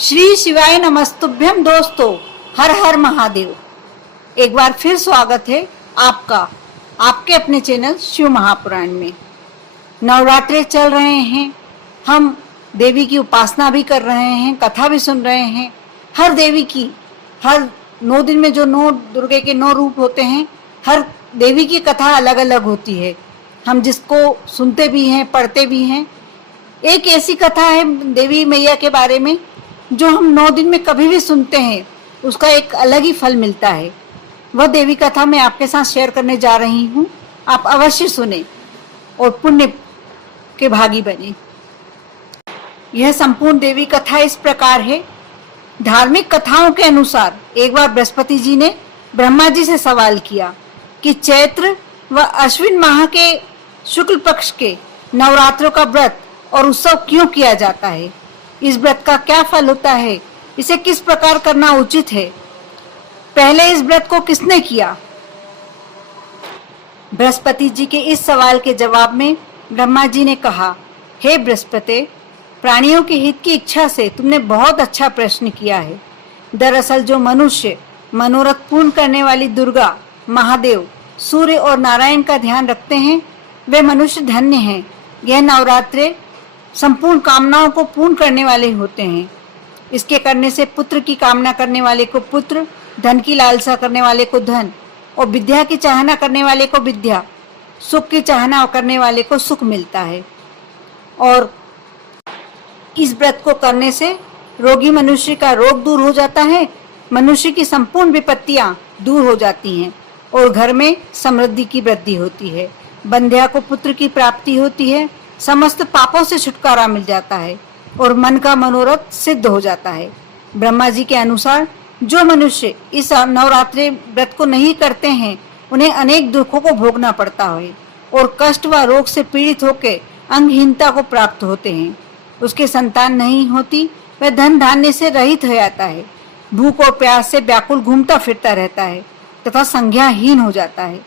श्री शिवाय नमस्तुभ्यम दोस्तों, हर हर महादेव। एक बार फिर स्वागत है आपका आपके अपने चैनल शिव महापुराण में। नवरात्रे चल रहे हैं, हम देवी की उपासना भी कर रहे हैं, कथा भी सुन रहे हैं। हर देवी की हर 9 दिन में जो 9 दुर्गे के 9 रूप होते हैं, हर देवी की कथा अलग अलग होती है। हम जिसको सुनते भी हैं, पढ़ते भी हैं। एक ऐसी कथा है देवी मैया के बारे में जो हम 9 दिन में कभी भी सुनते हैं, उसका एक अलग ही फल मिलता है। वह देवी कथा मैं आपके साथ शेयर करने जा रही हूँ। आप अवश्य सुने और पुण्य के भागी बने। यह संपूर्ण देवी कथा इस प्रकार है। धार्मिक कथाओं के अनुसार एक बार बृहस्पति जी ने ब्रह्मा जी से सवाल किया कि चैत्र व अश्विन माह के शुक्ल पक्ष के नवरात्रों का व्रत और उत्सव क्यों किया जाता है, इस व्रत का क्या फल होता है, इसे किस प्रकार करना उचित है, पहले इस व्रत को किसने किया। बृहस्पति जी के इस सवाल के जवाब में ब्रह्मा जी ने कहा, हे बृहस्पति, प्राणियों के हित की इच्छा से तुमने बहुत अच्छा प्रश्न किया है। दरअसल जो मनुष्य मनोरथ पूर्ण करने वाली दुर्गा, महादेव, सूर्य और नारायण का ध्यान रखते हैं, वे मनुष्य धन्य हैं। यह नवरात्रे संपूर्ण कामनाओं को पूर्ण करने वाले होते हैं। इसके करने से पुत्र की कामना करने वाले को पुत्र, धन की लालसा करने वाले को धन और विद्या की चाहना करने वाले को विद्या, सुख की चाहना करने वाले को सुख मिलता है। और इस व्रत को करने से रोगी मनुष्य का रोग दूर हो जाता है, मनुष्य की संपूर्ण विपत्तियां दूर हो जाती हैं और घर में समृद्धि की वृद्धि होती है। बंध्या को पुत्र की प्राप्ति होती है, समस्त पापों से छुटकारा मिल जाता है और मन का मनोरथ सिद्ध हो जाता है। ब्रह्मा जी के अनुसार जो मनुष्य इस नवरात्रि व्रत को नहीं करते हैं, उन्हें अनेक दुखों को भोगना पड़ता है और कष्ट व रोग से पीड़ित होकर अंगहीनता को प्राप्त होते हैं। उसके संतान नहीं होती, वह धन धान्य से रहित हो जाता है, भूख और प्यास से व्याकुल घूमता फिरता रहता है तथा संज्ञाहीन हो जाता है।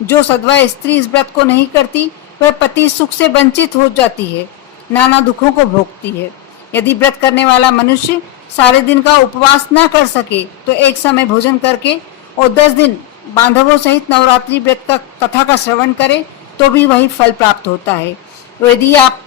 जो सद्वा स्त्री इस व्रत को नहीं करती, वह पति सुख से वंचित हो जाती है, नाना दुखों को भोगती है। यदि व्रत करने वाला मनुष्य सारे दिन का उपवास न कर सके तो एक समय भोजन करके और 10 दिन बांधवों सहित नवरात्रि व्रत का कथा का श्रवण करे तो भी वही फल प्राप्त होता है। तो यदि आप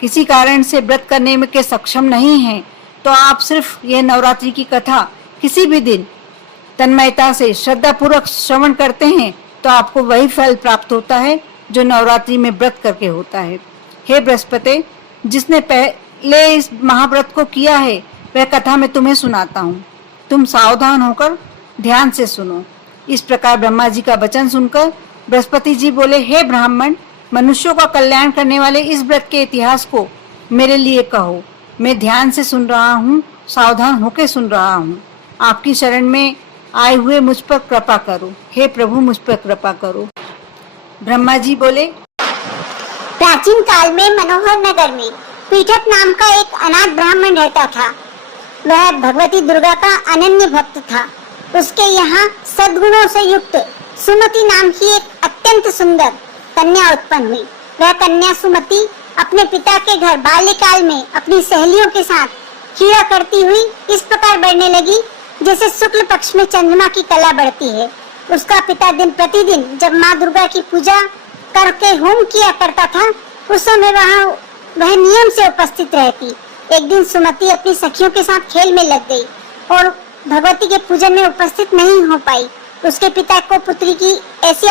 किसी कारण से व्रत करने में के सक्षम नहीं हैं, तो आप सिर्फ यह नवरात्रि की कथा किसी भी दिन तन्मयता से श्रद्धा पूर्वक श्रवण करते हैं तो आपको वही फल प्राप्त होता है जो नवरात्रि में व्रत करके होता है। हे बृहस्पति, जिसने पहले इस महाव्रत को किया है, वह कथा मैं तुम्हें सुनाता हूँ। तुम सावधान होकर ध्यान से सुनो। इस प्रकार ब्रह्मा जी का वचन सुनकर बृहस्पति जी बोले, हे ब्राह्मण, मनुष्यों का कल्याण करने वाले इस व्रत के इतिहास को मेरे लिए कहो। मैं ध्यान से सुन रहा हूँ, सावधान होकर सुन रहा हूँ। आपकी शरण में आए हुए मुझ पर कृपा करो। हे प्रभु, मुझ पर कृपा करो। ब्रह्मा जी बोले, प्राचीन काल में मनोहर नगर में पीठक नाम का एक अनाथ ब्राह्मण रहता था। वह भगवती दुर्गा का अनन्य भक्त था। उसके यहाँ सद्गुणों से युक्त सुमति नाम की एक अत्यंत सुंदर कन्या उत्पन्न हुई। वह कन्या सुमति अपने पिता के घर बाल्यकाल में अपनी सहेलियों के साथ क्रीड़ा करती हुई इस प्रकार बढ़ने लगी जैसे शुक्ल पक्ष में चंद्रमा की कला बढ़ती है। उसका पिता दिन प्रतिदिन जब माँ दुर्गा की पूजा करके होम किया करता था, उस समय वह नियम से उपस्थित रहती। एक दिन सुमति अपनी सखियों के साथ खेल में लग गई और भगवती के पूजन में उपस्थित नहीं हो पाई। उसके पिता को पुत्री की ऐसी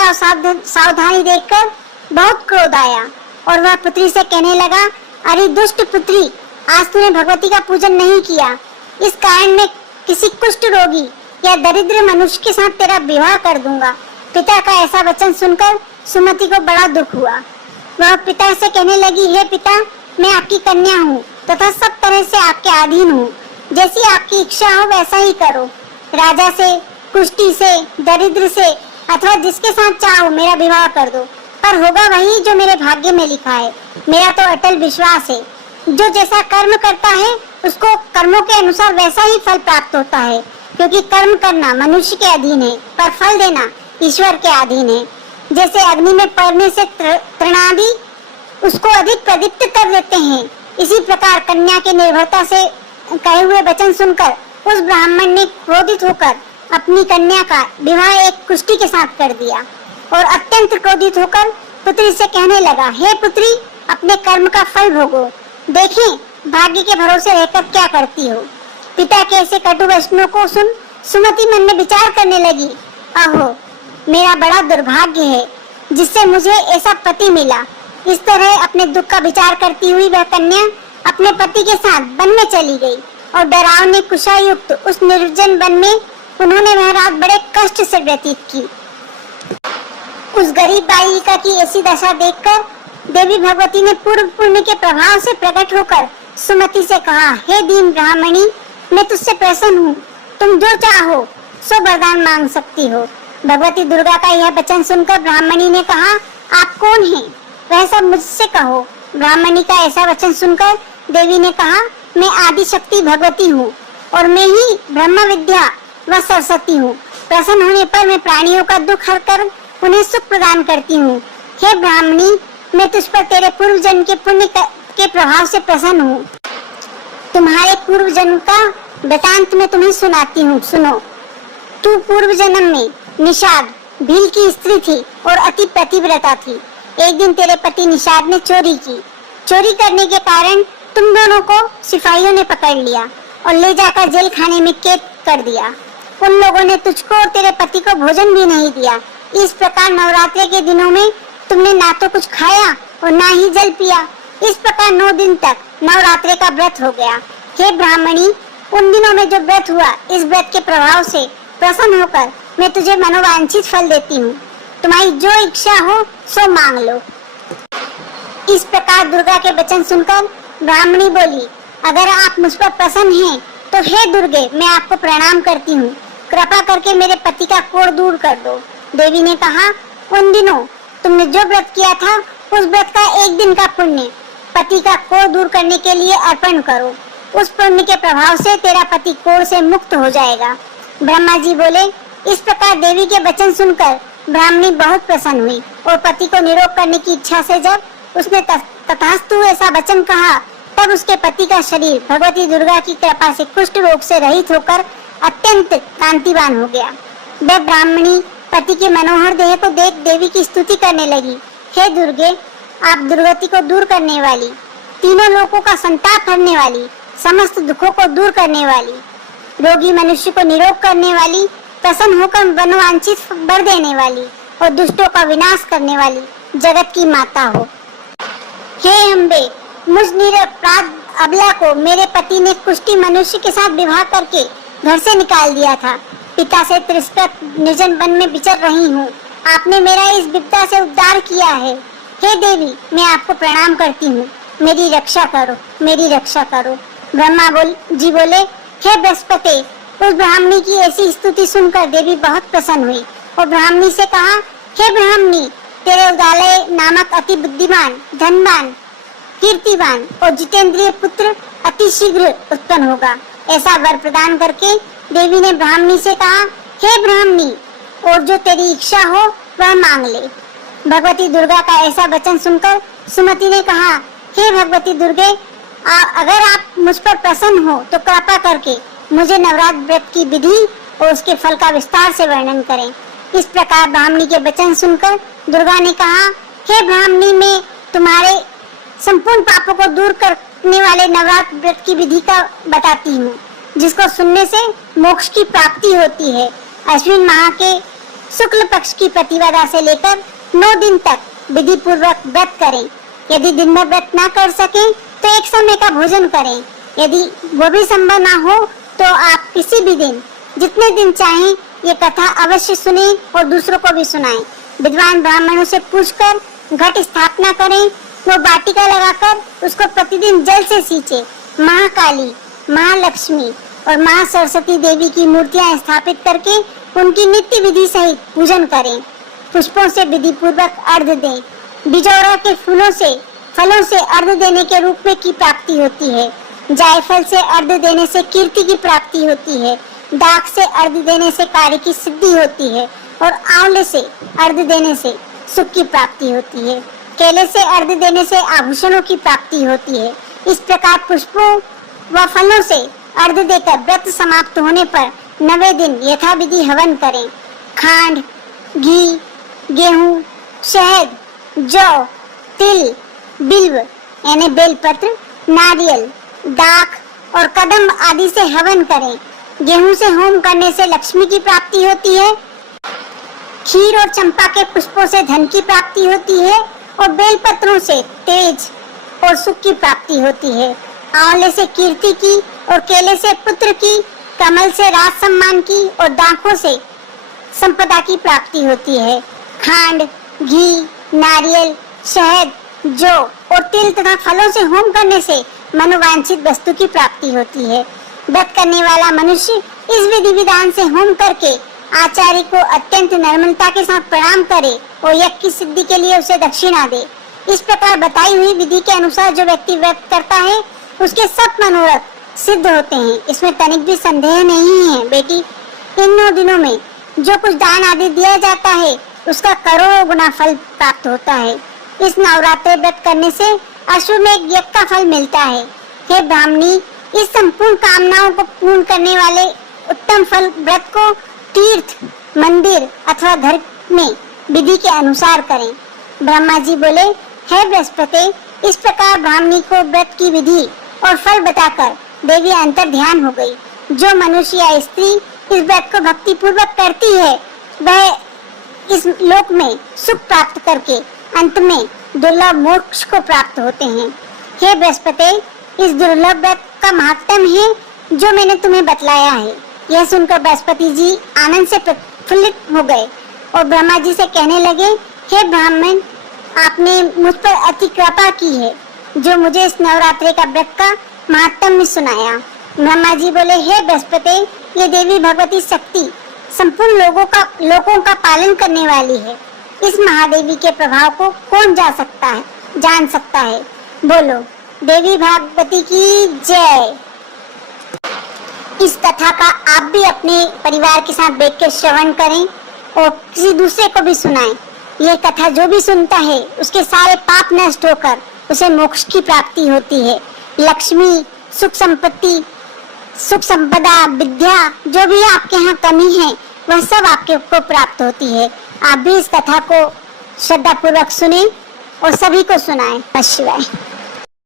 सावधानी देखकर बहुत क्रोध आया और वह पुत्री से कहने लगा, अरे दुष्ट पुत्री, आज तूने भगवती का पूजन नहीं किया, इस कारण मैं किसी कुष्ठ रोगी या दरिद्र मनुष्य के साथ तेरा विवाह कर दूंगा। पिता का ऐसा वचन सुनकर सुमति को बड़ा दुख हुआ। वह पिता से कहने लगी, हे पिता, मैं आपकी कन्या हूँ तथा सब तरह से आपके अधीन हूँ। जैसी आपकी इच्छा हो वैसा ही करो। राजा से, कुष्ठी से, दरिद्र से अथवा जिसके साथ चाहो मेरा विवाह कर दो, पर होगा वही जो मेरे भाग्य में लिखा है। मेरा तो अटल विश्वास है, जो जैसा कर्म करता है उसको कर्मों के अनुसार वैसा ही फल प्राप्त होता है। क्योंकि कर्म करना मनुष्य के अधीन है, पर फल देना ईश्वर के अधीन है। जैसे अग्नि में पड़ने से तृणादि उसको अधिक प्रदीप्त कर देते हैं, इसी प्रकार कन्या के निर्भरता से कहे हुए वचन सुनकर उस ब्राह्मण ने क्रोधित होकर अपनी कन्या का विवाह एक कुष्टी के साथ कर दिया और अत्यंत क्रोधित होकर पुत्री से कहने लगा, हे पुत्री, अपने कर्म का फल भोगो, देखें भाग्य के भरोसे रहकर क्या करती हो। पिता के ऐसे कटु वचनों को सुन सुमति मन में विचार करने लगी, अहो मेरा बड़ा दुर्भाग्य है जिससे मुझे ऐसा पति मिला। इस तरह अपने दुख का विचार करती हुई वह कन्या अपने पति के साथ वन में चली गई और डरावने कुशायुक्त उस निर्जन वन में उन्होंने वह रात बड़े कष्ट से व्यतीत की। उस गरीब बालिका की ऐसी दशा देखकर देवी भगवती ने पूर्व पुण्य के प्रभाव से प्रकट होकर सुमति से कहा, हे दीन ब्राह्मणी, मैं तुझसे प्रसन्न हूँ, तुम जो चाहो सो वरदान मांग सकती हो। भगवती दुर्गा का यह वचन सुनकर ब्राह्मणी ने कहा, आप कौन हैं? वह सब मुझसे कहो। ब्राह्मणी का ऐसा वचन सुनकर देवी ने कहा, मैं आदि शक्ति भगवती हूँ और मैं ही ब्रह्म विद्या व सरस्वती हूँ। प्रसन्न होने पर मैं प्राणियों का दुख हरकर उन्हें सुख प्रदान करती हूँ। हे ब्राह्मणी, मैं तुझ पर तेरे पूर्व जन्म के पुण्य के प्रभाव से प्रसन्न हूँ। तुम्हारे पूर्व जन्म का वृतांत मैं तुम्हें सुनाती हूँ, सुनो। तू पूर्व जन्म में निषाद भील की स्त्री थी और अति पतिव्रता थी। एक दिन तेरे पति निषाद ने चोरी की। चोरी करने के कारण तुम दोनों को सिपाहियों ने पकड़ लिया और ले जाकर जेल खाने में कैद कर दिया। उन लोगों ने तुझको और तेरे पति को भोजन भी नहीं दिया। इस प्रकार नवरात्रि के दिनों में तुमने ना तो कुछ खाया और ना ही जल पिया। इस प्रकार 9 दिन तक नवरात्रि का व्रत हो गया। हे ब्राह्मणी, उन दिनों में जो व्रत हुआ, इस व्रत के प्रभाव से प्रसन्न होकर मैं तुझे मनोवांछित फल देती हूँ। तुम्हारी जो इच्छा हो सो मांग लो। इस प्रकार दुर्गा के वचन सुनकर ब्राह्मणी बोली, अगर आप मुझ पर प्रसन्न हैं तो हे दुर्गे, मैं आपको प्रणाम करती हूँ। कृपा करके मेरे पति का कोढ़ दूर कर दो। देवी ने कहा, उन दिनों तुमने जो व्रत किया था उस व्रत का एक दिन का पुण्य पति का कोढ़ दूर करने के लिए अर्पण करो। उस पुण्य के प्रभाव से तेरा पति कोढ़ से मुक्त हो जाएगा। ब्रह्मा जी बोले। इस प्रकार देवी के वचन सुनकर ब्राह्मणी बहुत प्रसन्न हुई और पति को निरोग करने की इच्छा से जब उसने तथास्तु ऐसा वचन कहा, तब उसके पति का शरीर भगवती दुर्गा की कृपा से कुष्ठ रोग से रहित होकर अत्यंत कांतिवान हो गया। वह ब्राह्मणी पति के मनोहर देह को देख देवी की स्तुति करने लगी, हे दुर्गे, आप दुर्गति को दूर करने वाली, तीनों लोकों का संताप हरने वाली, समस्त दुखों को दूर करने वाली, रोगी मनुष्य को निरोग करने वाली, प्रसन्न होकर मनोवांछित वर देने वाली और दुष्टों का विनाश करने वाली जगत की माता हो। हे अम्बे, मुझ निरपराध अबला को मेरे पति ने कुष्ठी मनुष्य के साथ विवाह करके घर से निकाल दिया था। पिता से तिरस्कृत निर्जन वन में विचर रही हूँ। आपने मेरा इस विपदा से उद्धार किया है। हे देवी, मैं आपको प्रणाम करती हूँ। मेरी रक्षा करो, मेरी रक्षा करो। ब्रह्मा जी बोले, हे बृहस्पति, उस ब्राह्मणी की ऐसी स्तुति सुनकर देवी बहुत प्रसन्न हुई और ब्राह्मणी से कहा, हे ब्राह्मणी, तेरे उदालय नामक अति बुद्धिमान, धनवान, कीर्तिवान और जितेंद्रिय पुत्र अति शीघ्र उत्पन्न होगा। ऐसा वर प्रदान करके देवी ने ब्राह्मणी से कहा, हे ब्राह्मणी, और जो तेरी इच्छा हो वह मांग ले। भगवती दुर्गा का ऐसा वचन सुनकर सुमति ने कहा, हे भगवती दुर्गे, अगर आप मुझ पर प्रसन्न हो तो कृपा करके मुझे नवरात्र व्रत की विधि और उसके फल का विस्तार से वर्णन करें। इस प्रकार ब्राह्मणी के वचन सुनकर दुर्गा ने कहा, हे ब्राह्मणी, मैं तुम्हारे संपूर्ण पापों को दूर करने वाले नवरात्र व्रत की विधि का बताती हूँ, जिसको सुनने से मोक्ष की प्राप्ति होती है। अश्विन माह के शुक्ल पक्ष की प्रतिपदा से लेकर 9 दिन तक विधि पूर्वक व्रत करें। यदि दिन भर व्रत न कर सके तो एक समय का भोजन करें। यदि वो भी संभव न हो तो आप किसी भी दिन, जितने दिन चाहें, ये कथा अवश्य सुने और दूसरों को भी सुनाएं। विद्वान ब्राह्मणों से पूछकर घट स्थापना करें। वो वाटिका लगाकर उसको प्रतिदिन जल से सींचे। महाकाली, महालक्ष्मी और माँ सरस्वती देवी की मूर्तियां स्थापित करके उनकी नित्य विधि सहित पूजन करें। पुष्पों से विधि पूर्वक अर्घ दें। बिजौरा के फलों से अर्घ देने के रूप में की प्राप्ति होती है। जायफल से अर्घ देने से कीर्ति की प्राप्ति होती है। दाख से अर्घ देने से कार्य की सिद्धि होती है और आंवले से अर्घ देने से सुख की प्राप्ति होती है। केले से अर्घ देने से आभूषणों की प्राप्ति होती है। इस प्रकार पुष्पों व फलों से अर्घ देकर व्रत समाप्त होने पर 9वें दिन यथाविधि हवन करें। खांड, घी, गेहूं, शहद, जौ, तिल, बिल्व यानी बेलपत्र, नारियल, दाख और कदम आदि से हवन करें। गेहूं से होम करने से लक्ष्मी की प्राप्ति होती है। खीर और चंपा के पुष्पों से धन की प्राप्ति होती है और बेलपत्रों से तेज और सुख की प्राप्ति होती है। आंवले से कीर्ति की और केले से पुत्र की, कमल से राज सम्मान की और दाखों से संपदा की प्राप्ति होती है। खांड, घी, नारियल, शहद, जौ और तिल तथा फलों से होम करने से मनोवांछित वस्तु की प्राप्ति होती है। व्रत करने वाला मनुष्य इस विधि विधान से होम करके आचार्य को अत्यंत निर्मलता के साथ प्रणाम करे और यज्ञ की सिद्धि के लिए उसे दक्षिणा दे। इस प्रकार बताई हुई विधि के अनुसार जो व्यक्ति व्रत करता है उसके सब मनोरथ सिद्ध होते हैं। इसमें तनिक भी संदेह नहीं है बेटी। इन 9 दिनों में जो कुछ दान आदि दिया जाता है उसका करोड़ों गुना फल प्राप्त होता है। इस नवरात्रि व्रत करने से अश्वमेध यज्ञ का फल मिलता है। हे ब्राह्मणी, इस संपूर्ण कामनाओं को पूर्ण करने वाले उत्तम फल व्रत को तीर्थ, मंदिर अथवा घर में विधि के अनुसार करें। ब्रह्मा जी बोले, हे बृहस्पति, इस प्रकार ब्राह्मणी को व्रत की विधि और फल बताकर देवी अंतर ध्यान हो गई। जो मनुष्य या स्त्री इस व्रत को भक्ति पूर्वक करती है वह इस लोक में सुख प्राप्त करके अंत में दुर्लभ मोक्ष को प्राप्त होते हैं। हे बृहस्पति, इस दुर्लभ व्रत का महात्म्य है जो मैंने तुम्हें बतलाया है। यह सुनकर बृहस्पति जी आनंद से प्रफुल्लित हो गए और ब्रह्मा जी से कहने लगे, हे ब्राह्मण, आपने मुझ पर अति कृपा की है जो मुझे इस नवरात्रि का व्रत का महात्म्य सुनाया। ब्रह्मा जी बोले, हे बृहस्पति, ये देवी भगवती शक्ति संपूर्ण लोगों का पालन करने वाली है। इस महादेवी के प्रभाव को कौन जान सकता है। बोलो देवी भगवती की जय। इस कथा का आप भी अपने परिवार के साथ बैठकर श्रवण करें और किसी दूसरे को भी सुनाएं। यह कथा जो भी सुनता है उसके सारे पाप नष्ट होकर उसे मोक्ष की प्राप्ति होती है। लक्ष्मी, सुख संपत्ति, सुख संपदा, विद्या, जो भी आपके यहाँ कमी है वह सब आपके को प्राप्त होती है। आप भी इस कथा को श्रद्धा पूर्वक सुने और सभी को सुनाएं। नमः शिवाय।